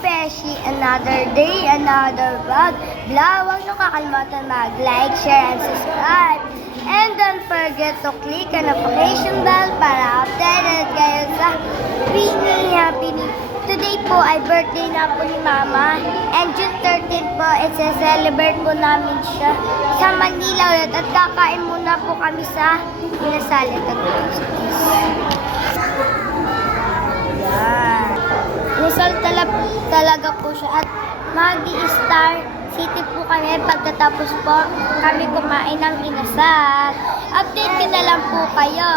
Beshi, another day, another vlog. Huwag niyo kakalimutan mag-like, share, and subscribe. And don't forget to click the notification bell para updated kayo sa Winnie Happy New. Today po ay birthday na po ni Mama. And June 13 po, i-celebrate po namin siya sa Manila ulit. At kakain muna po kami sa Inasal at Inasal talaga po siya. At mag-i-Star City po kami pagkatapos po kami kumain ng inasal. Update ko na lang po kayo.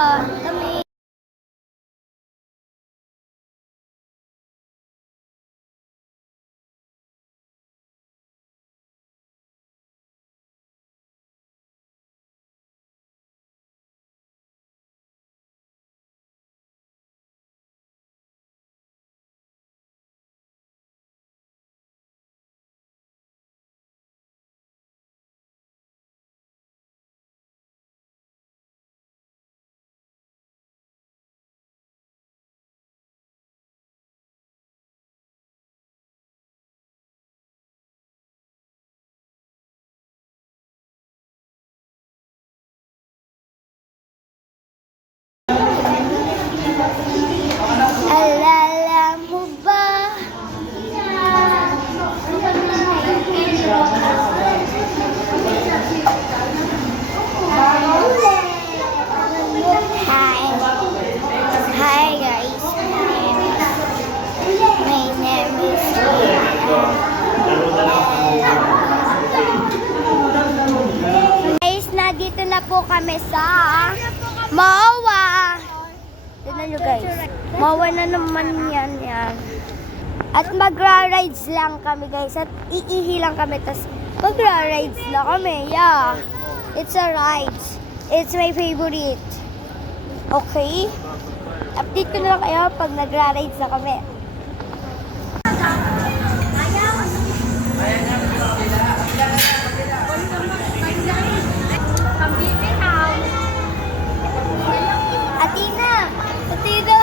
Alala mo ba? Hi guys. My name is Guys, nandito na po kami sa Mawa. Tignan nyo guys. Mawa na naman yan. At magra-rides lang kami guys. At iihi lang kami. Tapos magra-rides na kami. Yeah. It's a rides. It's my favorite. Okay? Update ko na lang kayo pag nagra-rides na kami. Atina! Atina!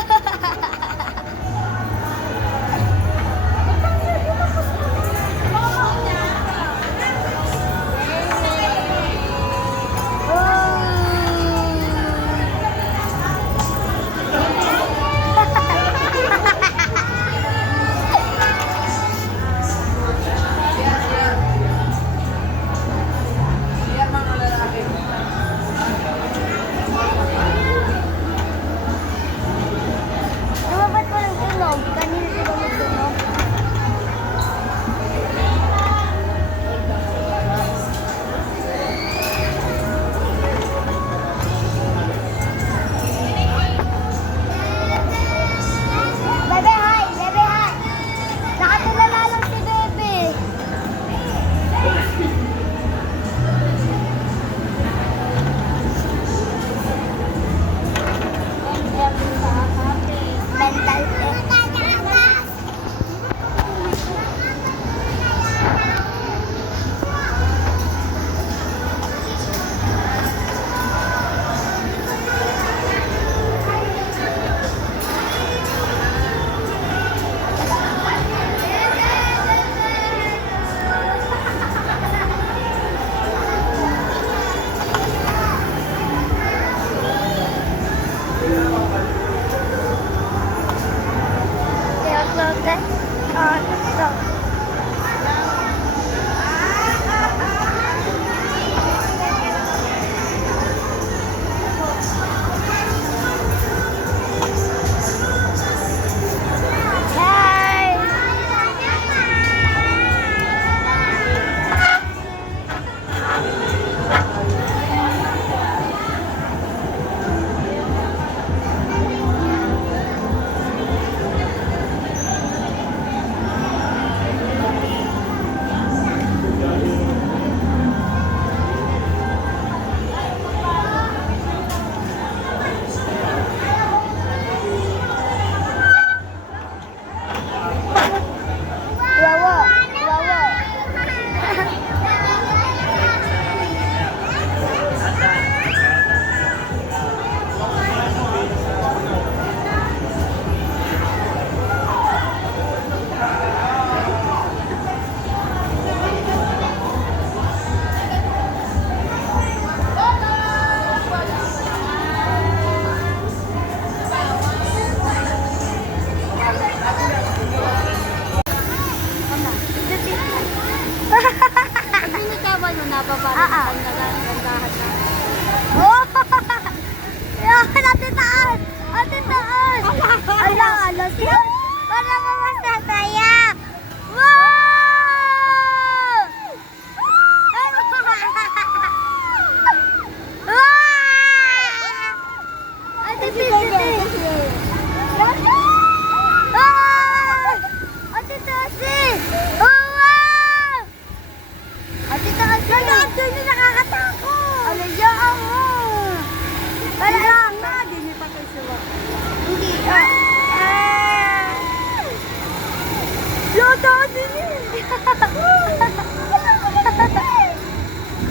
Yata, Nini!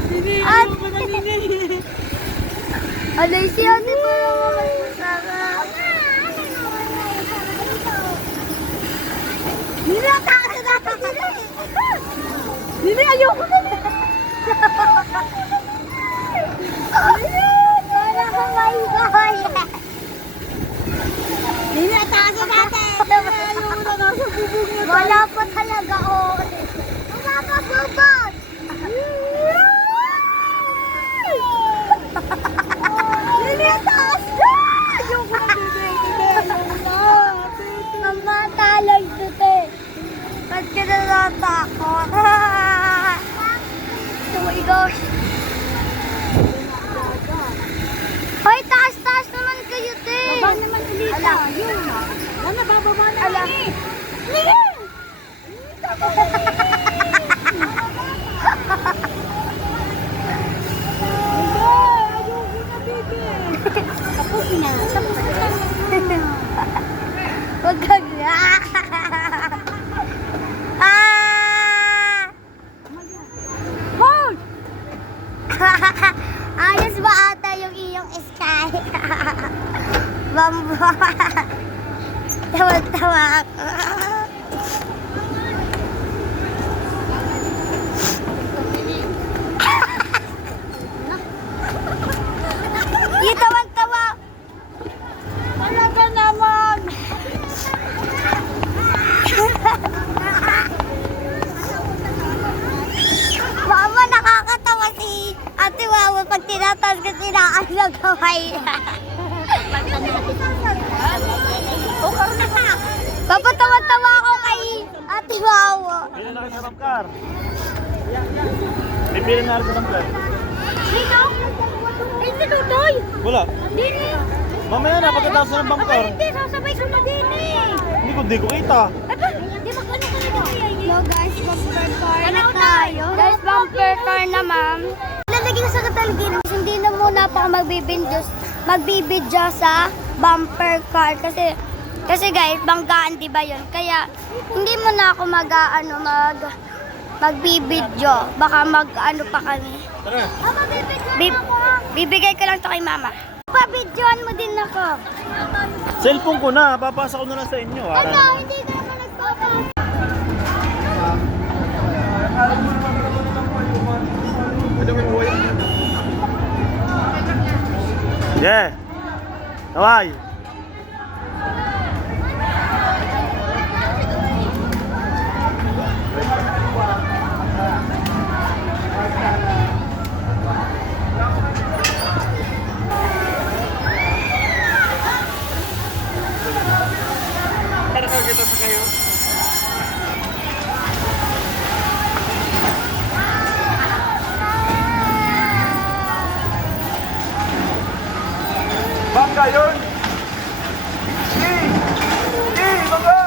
Nini, ano ba na, Nini? Alay si ate pa naman masarap. Nini, atake na natin, Nini! Nini, ayoko na! Wala ka maingay. Nini, atake natin! Ayoko na, nasa bubong niya. Wala pa talaga, oh. Wala pa bubog. Nini, ataas na! Ayoko na, Nini! Nini, ayoko na! Mamatalo ito, te. Ba't ka na natakot? Oh my gosh. Hoy, taas-taas naman kayo, te. Baba naman ulit. Ala. Yun. Wala, bababa na. Ala. Nini! Nini! Tapos na. Huwag kang Ah! Hold! Ayos ba ata yung iyong sky? Bambo. Tawa-tawa ako. Yung tawa-tawa. Talaga naman! Mama, nakakatawa si Ate Wawa pag tinataas ka tinaas ng kamay. Papatawa-tawa ako kay Ate Wawa. Pili na kayo sa bangkar. Pipili na rin sa bangkar. Dito? Ay, si Tutoy! Wala. Dini! Mamaya na, pagkatapos na ng bangkar. Hindi, sasabay ka pa dini! Hindi ko kita. Aba, di magkano ka na dito? Hello guys, bumper car na tayo. Guys, bumper car na ma'am. Lalagyan sa katalagin, hindi na muna pa ako magbibidyo sa bumper car kasi guys, banggaan 'di ba 'yun? Kaya hindi muna ako magbibidyo. Baka mag-ano pa kami. Tara. Bibigay ko lang to kay mama. Pabidyoan mo din ako. Cellphone ko na, papasa ko na lang sa inyo. Ano, hindi ka naman nagpapasa. Yeah. Kaway. Bangga yun! Bangga!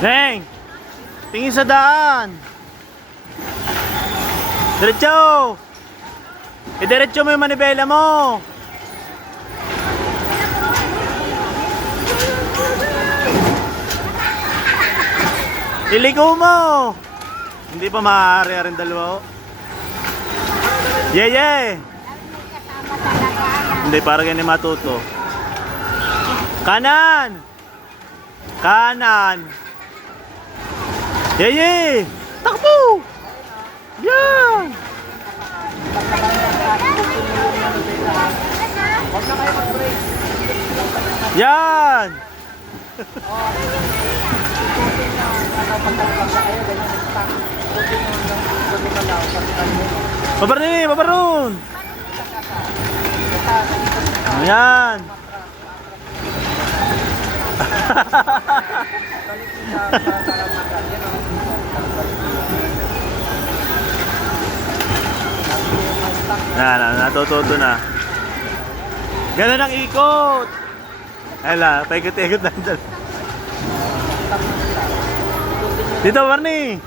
Neng! Tingin sa daan! Diretso! Diretso mo yung manibela mo! Iliko mo! Hindi pa maaari rin dalawa. Yeah! Hindi, para ganyan matuto. Kanan! Kanan! Yeah! Takbo! Yan! Yan! Babarni, babaron! Ayan! Natututo na. Ganun ang ikot! Hala, paikot-ikot lang dyan. Dito, Barney!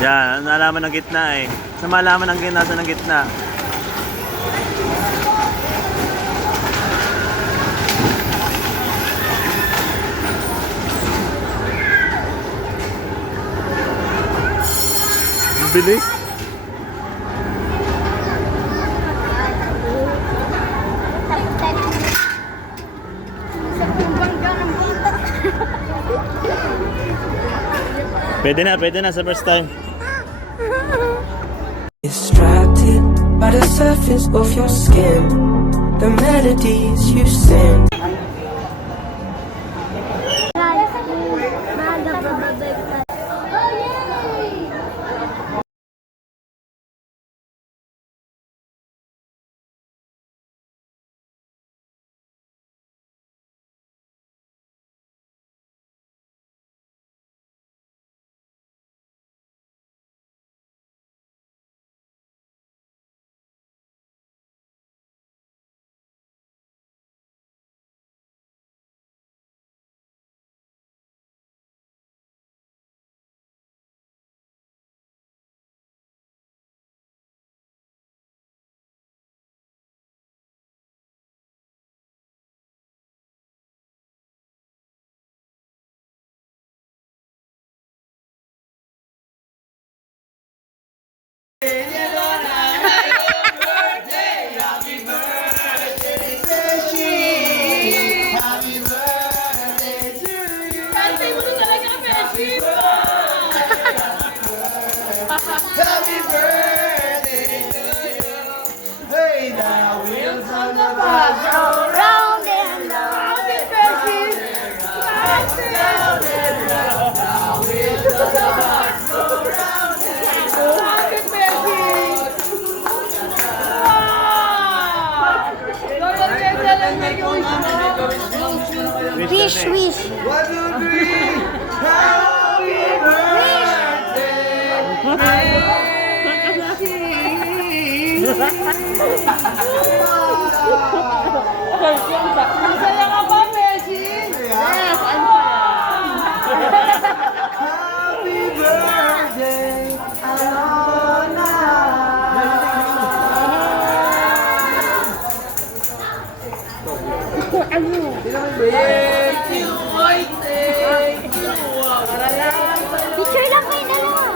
Yan, nalaman ng gitna eh. Namalaman ng gitna ng gitna. Ang bilis. Pwede na sa first time. Distracted by the surface of your skin, the melodies you sing. Round and round. Wish, wish. Masaya ka ba, Messi? Yes, I'm Happy birthday, Alona. Picture lang kayo na lang.